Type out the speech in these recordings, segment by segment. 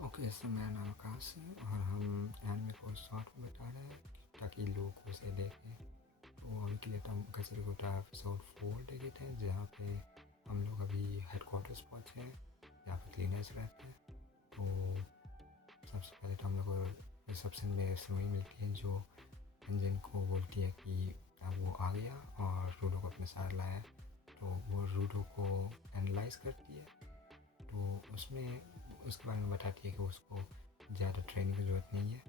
Okay, सो मेरा नाम आकाश है और हम एनिमे को शॉर्ट में बता रहे हैं ताकि लोग उसे देखें। तो अभी के लिए तो हम कचरीकोटा एपिसोड 4 देखे थे, जहाँ पे हम लोग अभी हेडक्वार्टर्स पहुँचे हैं जहाँ पे क्लीनर्स रहते हैं। तो सबसे पहले तो हम लोग को रिसेप्शन में सुई मिलती है जो इंजन को बोलती है कि अब वो आ गया और रूडो को अपने साथ लाया। तो वो रूडो को एनालाइज करती है, तो उसमें उसके बारे में बताती है कि उसको ज़्यादा ट्रेनिंग की ज़रूरत नहीं है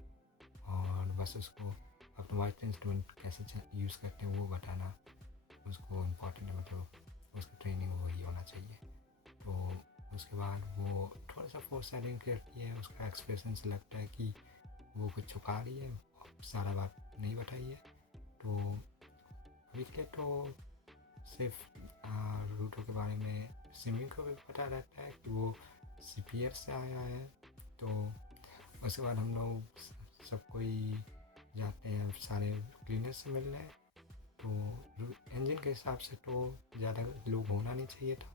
और बस उसको अपना वाइट इंस्ट्रूमेंट कैसे यूज़ करते हैं वो बताना उसको इम्पॉर्टेंट है, मतलब उसकी ट्रेनिंग वही होना चाहिए। तो उसके बाद वो थोड़ा सा फोर्स सेटिंग करती है, उसका एक्सप्रेशन से लगता है कि वो कुछ छुपा रही है, सारा बात नहीं बताई है। तो अभी के लिए तो सिर्फ रूटो के बारे में सिमी को भी पता रहता है कि वो सीपीएस से आया है। तो उसके बाद हम लोग सब कोई जाते हैं सारे क्लीनर से मिलने। तो इंजन के हिसाब से तो ज़्यादा लोग होना नहीं चाहिए था,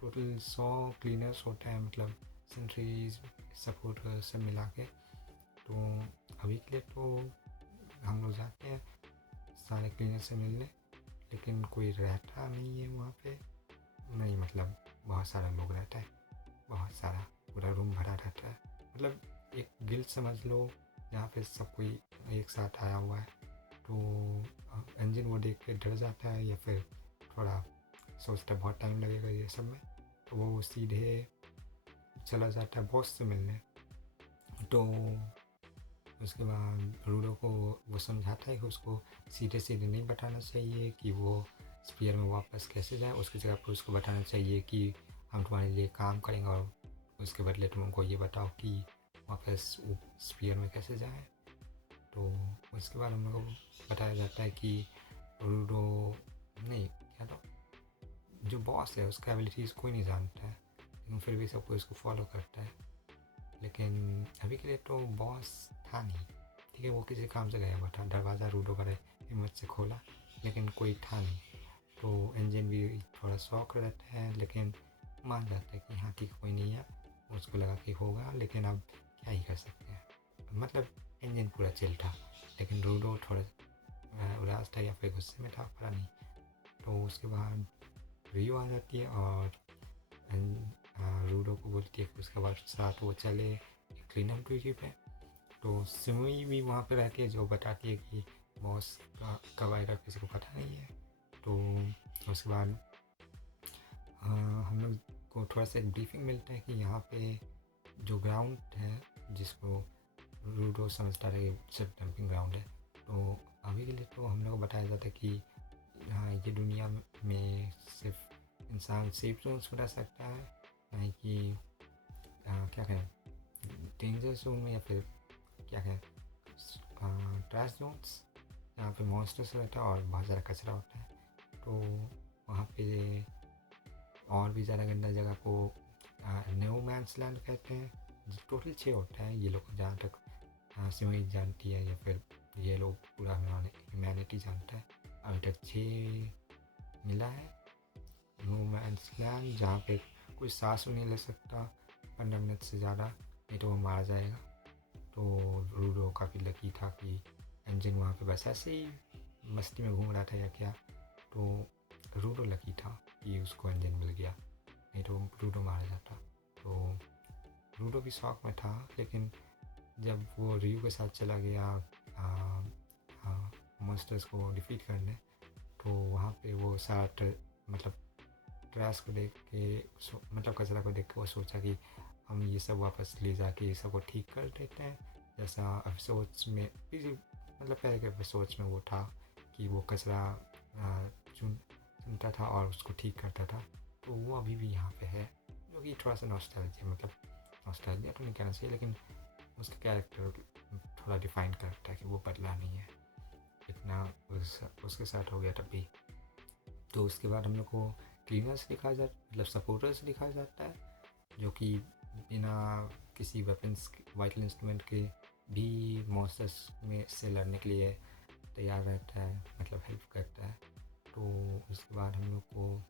टोटल 100 क्लीनर्स होते हैं, मतलब सेंट्रीज सपोर्टर सब मिला के। तो अभी के लिए तो हम लोग जाते हैं सारे क्लीनर से मिलने, लेकिन कोई रहता नहीं है वहाँ पे। नहीं, मतलब बहुत सारा लोग रहता है, बहुत सारा, पूरा रूम भरा रहता है, मतलब एक गिल्ड समझ लो जहाँ पे सब कोई एक साथ आया हुआ है। तो इंजन वो देख के डर जाता है या फिर थोड़ा सोचता है बहुत टाइम लगेगा ये सब में, तो वो सीधे चला जाता है बॉस से मिलने। तो उसके बाद रूडो को वो समझाता है कि उसको सीधे सीधे नहीं बताना चाहिए कि वो स्पीयर में वापस कैसे जाए, उसकी जगह पर उसको बताना चाहिए कि हम तुम्हारे लिए काम करेंगे और उसके बदले तुम उनको ये बताओ कि वापस स्पीयर में कैसे जाए। तो उसके बाद हम लोग को बताया जाता है कि रूडो नहीं, क्या तो जो बॉस है उसका एबिलिटीज़ कोई नहीं जानता है, लेकिन फिर भी सब कोई उसको फॉलो करता है। लेकिन अभी के लिए तो बॉस था नहीं, ठीक है, वो किसी काम से गया हुआ था, दरवाज़ा रूडो करे हिम्मत से खोला, लेकिन कोई था नहीं। तो इंजन भी थोड़ा शौक रहता है, लेकिन मान जाता है कि हाँ ठीक कोई नहीं है, उसको लगा कि होगा, लेकिन अब क्या ही कर सकते हैं। मतलब इंजन पूरा चिल था, लेकिन रूडो थोड़ा उदास था या फिर गुस्से में था, पता नहीं। तो उसके बाद रियो आ जाती है और रूडो को बोलती है कि उसके बाद साथ वो चले क्लीन अप ड्यूटी पे। तो सिमुई भी वहाँ पे रहती है जो बताती है कि बॉस का कब आएगा किसी को पता नहीं है। तो उसके बाद हम लोग को थोड़ा सा एक ब्रीफिंग मिलता है कि यहाँ पे जो ग्राउंड है जिसको रूडो समझता है सिर्फ डंपिंग ग्राउंड है। तो अभी के लिए तो हम लोग को बताया जाता है कि हाँ ये दुनिया में सिर्फ इंसान सेफ जोन्स में रह सकता है, नहीं कि क्या कहें डेंजर जोन में या फिर क्या कहें ट्रैश जोन्स, जहाँ पे मॉन्स्टर्स रहता है और बहुत ज़्यादा कचरा होता है। तो वहाँ पे और भी ज़्यादा गंदा जगह को नो मैंस लैंड कहते हैं। टोटल 6 होता है ये लोग, जहाँ तक सिमई जानती है या फिर ये लोग पूरा ह्यूमैनिटी जानता है। अभी तक 6 मिला है नो मैंस लैंड, जहाँ पे कोई सांस भी नहीं ले सकता 15 मिनट से ज़्यादा, नहीं तो वो मारा जाएगा। तो रूडो काफ़ी लकी था कि इंजन वहाँ पे बस ऐसे ही मस्ती में घूम रहा था या क्या। तो रूडो लकी था कि उसको इंजन मिल गया, नहीं तो रूडो मारा जाता। तो रूडो भी शौक में था, लेकिन जब वो रियू के साथ चला गया मॉन्स्टर्स को डिफीट करने, तो वहाँ पे वो सारा मतलब ट्रैश को देख के मतलब कचरा को देख के वो सोचा कि हम ये सब वापस ले जाके ये सब को ठीक कर देते हैं, जैसा एपिसोड्स में मतलब पहले के एपिसोड्स में वो था कि वो कचरा चुनता था और उसको ठीक करता था। तो वो अभी भी यहाँ पे है, जो कि थोड़ा सा नॉस्टैल्जिया, मतलब नॉस्टैल्जिया तो नहीं कहना चाहिए, लेकिन उसका कैरेक्टर थोड़ा डिफाइन करता है कि वो बदला नहीं है इतना, उसके साथ हो गया तब भी। तो उसके बाद हम लोग को क्लीनर्स दिखाया जाता, मतलब सपोर्टर्स दिखाया जाता है, जो कि बिना किसी वेपन्स वाइटल इंस्ट्रूमेंट के भी मॉन्स्टर्स में से लड़ने के लिए तैयार रहता है, मतलब हेल्प करता है। तो उसके बाद हम लोग को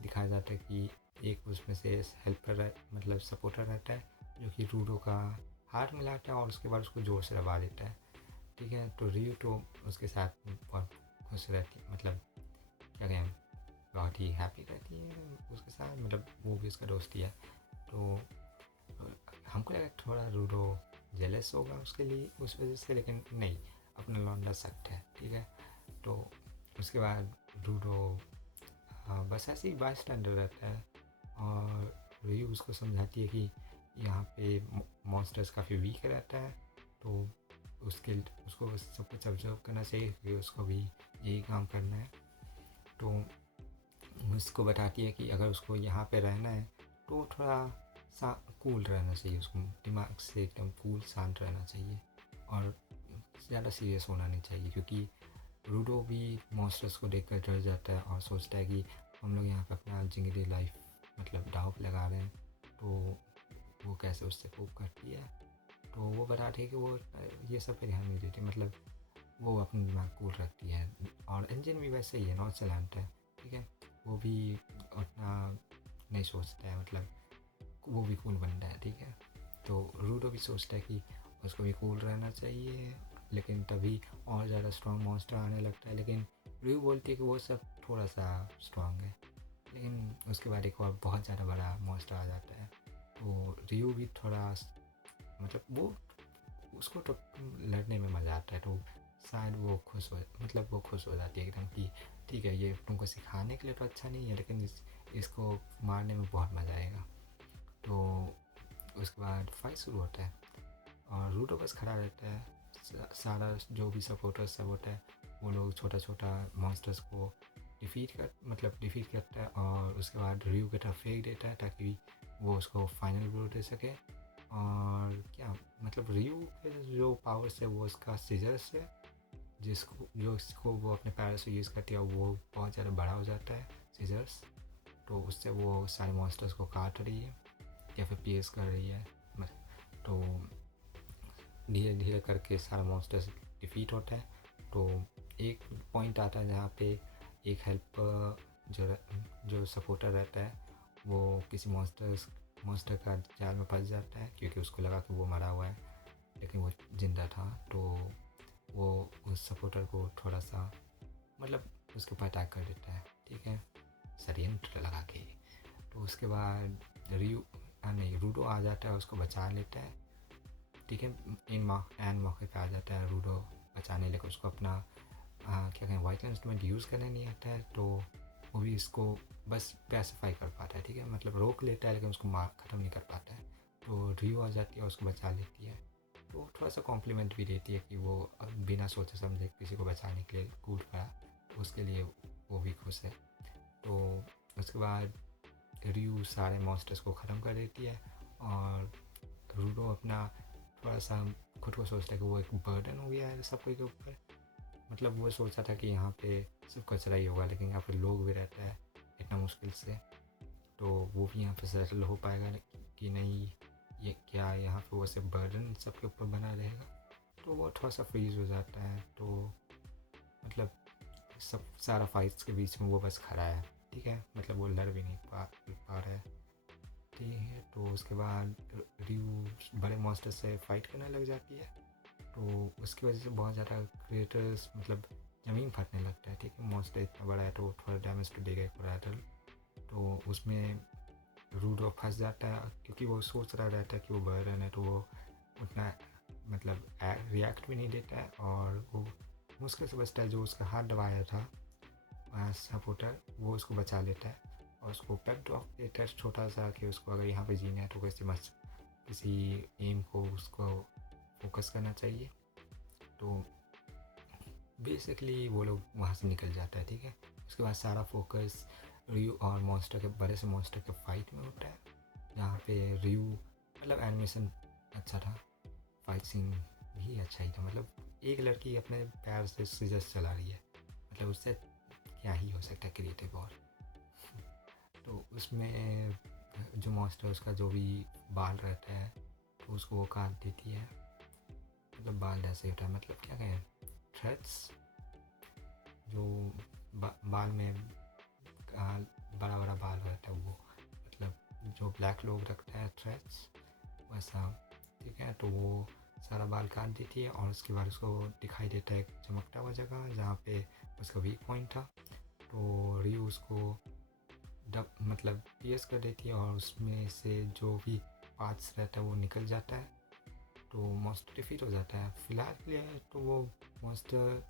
दिखाया जाता है कि एक उसमें से हेल्पर मतलब सपोर्टर रहता है जो कि रूडो का हाथ मिलाता है और उसके बाद उसको ज़ोर से दबा देता है। ठीक है, तो रियू तो उसके साथ बहुत खुश रहती है, मतलब क्या कहें, बहुत ही हैप्पी रहती है उसके साथ, मतलब वो भी उसका दोस्त ही है। तो हमको लगा थोड़ा रूडो जेलस होगा उसके लिए उस वजह से, लेकिन नहीं, अपना लौंडा सख्त है। ठीक है, तो उसके बाद रूडो बस ऐसे ही बाई स्टैंडर्ड रहता है और रियू उसको समझाती है कि यहाँ पे मॉन्स्टर्स काफ़ी वीक रहता है, तो उसको सब कुछ ऑब्जर्व करना चाहिए कि उसको भी यही काम करना है। तो उसको बताती है कि अगर उसको यहाँ पे रहना है तो थोड़ा सा कूल रहना चाहिए, उसको दिमाग से एकदम कूल शांत रहना चाहिए और ज़्यादा सीरियस होना नहीं चाहिए, क्योंकि रूडो भी मॉन्स्टर्स को देखकर डर जाता है और सोचता है कि हम लोग यहाँ पे अपना जिंदगी लाइफ मतलब दाव पे लगा रहे हैं, तो वो कैसे उससे कोप करती है। तो वो बताती है कि वो ये सब पे ध्यान नहीं देती, मतलब वो अपना दिमाग कूल रखती है और इंजन भी वैसे ही है, नॉन चलानट है। ठीक है, वो भी उतना नहीं सोचता है, मतलब वो भी कूल बनता है। ठीक है, तो रूडो भी सोचता है कि उसको भी कूल रहना चाहिए, लेकिन तभी और ज़्यादा स्ट्रॉन्ग मॉन्स्टर आने लगता है, लेकिन रियू बोलती है कि वो सब थोड़ा सा स्ट्रॉन्ग है। लेकिन उसके बाद एक और बहुत ज़्यादा बड़ा मॉन्स्टर आ जाता है, तो रियू भी थोड़ा मतलब वो उसको तो लड़ने में मज़ा आता है, तो शायद वो खुश हो जाती है एकदम कि ठीक है, ये तुमको सिखाने के लिए तो अच्छा नहीं है, लेकिन इसको मारने में बहुत मज़ा आएगा। तो उसके बाद फाइट शुरू होता है और रूडो बस खड़ा रहता है, सारा जो भी सपोर्टर्स सब होता है वो लोग छोटा छोटा मॉन्स्टर्स को डिफीट करता है और उसके बाद रियू की तरफ फेंक देता है ताकि वो उसको फाइनल ब्लो दे सके। और क्या मतलब रियू के जो पावर्स है वो उसका सीजर्स है, इसको वो अपने पैर से यूज़ करती है और वो बहुत ज़्यादा बड़ा हो जाता है सीजर्स, तो उससे वो सारे मॉन्स्टर्स को काट रही है या फिर पीस कर रही है। तो धीरे धीरे करके सारा मॉन्स्टर्स डिफीट होता है। तो एक पॉइंट आता है जहाँ पे एक हेल्पर जो सपोर्टर रहता है वो किसी मॉन्स्टर का जाल में फंस जाता है, क्योंकि उसको लगा कि वो मरा हुआ है लेकिन वो जिंदा था। तो वो उस सपोर्टर को थोड़ा सा मतलब उसके ऊपर अटैक कर देता है। ठीक है, षड्यंत्र लगा के। तो उसके बाद रूडो आ जाता है, उसको बचा लेता है। ठीक है, एन मौके पे आ जाता है रूडो बचाने, लेकर उसको अपना क्या कहें वाइटल इंस्ट्रूमेंट यूज़ करने नहीं आता है, तो वो भी इसको बस पैसिफाई कर पाता है। ठीक है, मतलब रोक लेता है लेकिन उसको मार ख़त्म नहीं कर पाता है। तो रियो आ जाती है और उसको बचा लेती है, तो थोड़ा सा कॉम्प्लीमेंट भी देती है कि वो बिना सोचे समझे किसी को बचाने के लिए कूद पड़ा, तो उसके लिए वो भी खुश है। तो उसके बाद रियो सारे मॉन्स्टर्स को ख़त्म कर देती है और रूडो अपना थोड़ा सा खुद को सोचता है कि वो एक बर्डन हो गया है सब कोई के ऊपर, मतलब वो सोचा था कि यहाँ पे सिर्फ कचरा ही होगा, लेकिन यहाँ पे लोग भी रहता है इतना मुश्किल से, तो वो भी यहाँ पे सेटल हो पाएगा कि नहीं, ये क्या यहाँ पे वो सिर्फ बर्डन सबके ऊपर बना रहेगा। तो वो थोड़ा सा फ्रीज हो जाता है, तो मतलब सब सारा फाइट्स के बीच में वो बस खड़ा है। ठीक है, मतलब वो लड़ भी नहीं पा रहा है। ठीक है, तो उसके बाद रियू बड़े मॉन्स्टर से फाइट करने लग जाती है, तो उसकी वजह से बहुत ज़्यादा क्रिएटर्स मतलब ज़मीन फटने लगता है। ठीक है, मॉन्स्टर इतना बड़ा है तो वो थोड़ा डैमेज तो देगा कोलाटरल, तो उसमें रूडो फंस जाता है, क्योंकि वो सोच रहा रहता है कि वो बर्डन है, तो वो उतना मतलब रिएक्ट भी नहीं देता है और वो मुश्किल से बचता है। जो उसका हाथ दबाया था सपोर्टर, वो उसको बचा लेता है और उसको पेप टॉक देता है छोटा सा कि उसको अगर यहाँ पे जीना है तो किसी एम को उसको फोकस करना चाहिए। तो बेसिकली वो लोग वहाँ से निकल जाता है। ठीक है, उसके बाद सारा फोकस रियू और बड़े से मॉन्स्टर के फाइट में होता है, जहाँ पे रियू मतलब एनिमेशन अच्छा था, फाइट सीन भी अच्छा ही था, मतलब एक लड़की अपने पैर से सीजर्स चला रही है, मतलब उससे क्या ही हो सकता है क्रिएटिव। और तो उसमें जो मॉन्स्टर उसका जो भी बाल रहता है तो उसको वो काट देती है, मतलब बाल ऐसे होता है, मतलब क्या कहें थ्रेड्स जो बाल में बड़ा बड़ा बाल रहता है वो, मतलब जो ब्लैक लोग रखते हैं थ्रेड्स, वैसा, ठीक है। तो वो सारा बाल काट देती है और उसके बाद उसको दिखाई देता है एक चमकता हुआ जगह जहाँ पे उसका वीक पॉइंट था। तो रियू उसको मतलब पियर्स कर देती है और उसमें से जो भी पार्ट्स रहता है वो निकल जाता है। तो मॉन्स्टर डिफीट हो जाता है। फिलहाल के लिए तो वो मॉन्स्टर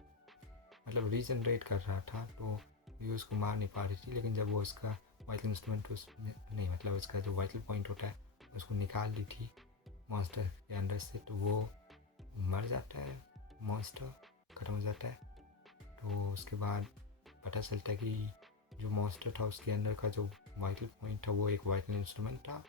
मतलब रीजनरेट कर रहा था, तो रियू उसको मार नहीं पा रही थी। लेकिन जब वो उसका वाइटल इंस्ट्रूमेंट उसमें नहीं मतलब उसका जो वाइटल पॉइंट होता है उसको निकाल ली थी मॉन्स्टर के अंदर से, तो वो मर जाता है, मॉन्स्टर ख़त्म हो जाता है। तो उसके बाद पता चलता है कि जो मॉन्स्टर था उसके अंदर का जो वाइटल पॉइंट था वो एक वाइटल इंस्ट्रूमेंट था,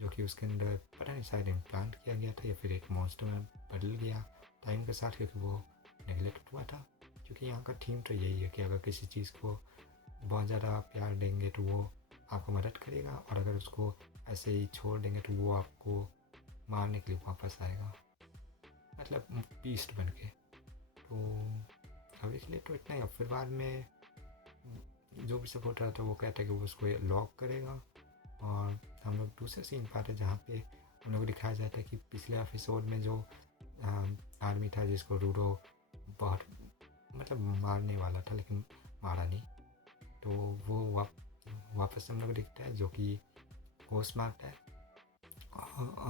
जो कि उसके अंदर पता नहीं शायद इम्प्लांट किया गया था या फिर एक मॉन्स्टर में बदल गया टाइम के साथ, क्योंकि वो नेगलेक्ट हुआ था। क्योंकि यहाँ का थीम तो यही है कि अगर किसी चीज़ को बहुत ज़्यादा प्यार देंगे तो वो आपको मदद करेगा, और अगर उसको ऐसे ही छोड़ देंगे तो वो आपको मारने के लिए वापस आएगा, मतलब बीस्ट बन के। तो अभी के लिए तो इतना ही। अब फिर बाद में जो भी सपोर्ट रहा था वो कहता है कि वो उसको लॉक करेगा, और हम लोग दूसरे सीन पाते हैं जहाँ पे हम लोग को दिखाया जाता है कि पिछले एपिसोड में जो आर्मी था जिसको रूडो बहुत मतलब मारने वाला था लेकिन मारा नहीं, तो वो वापस हम लोग को दिखता है जो कि होस्ट मारता है,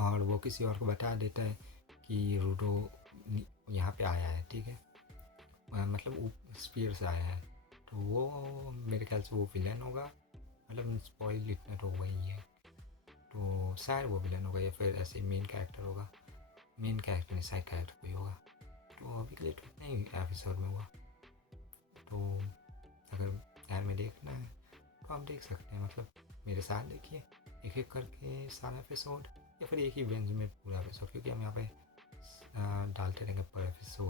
और वो किसी और को बता देता है कि रूडो यहाँ पे आया है, ठीक है। मतलब वो स्पीयर से आया है। तो वो मेरे ख्याल से वो विलन होगा, मतलब स्पॉइल इतना तो वही है। तो शायद वो विलन होगा या फिर ऐसे मेन कैरेक्टर होगा। मेन कैरेक्टर नहीं, साइड कैरेक्टर कोई होगा। तो अभी के लिए तो इतना ही एपिसोड में हुआ। तो अगर यार में देखना है तो आप देख सकते हैं, मतलब मेरे साथ देखिए एक एक करके सारा एपिसोड, या फिर एक ही बेंच में पूरा एपिसोड, क्योंकि हम यहाँ पे डालते रहेंगे पर एपिसोड।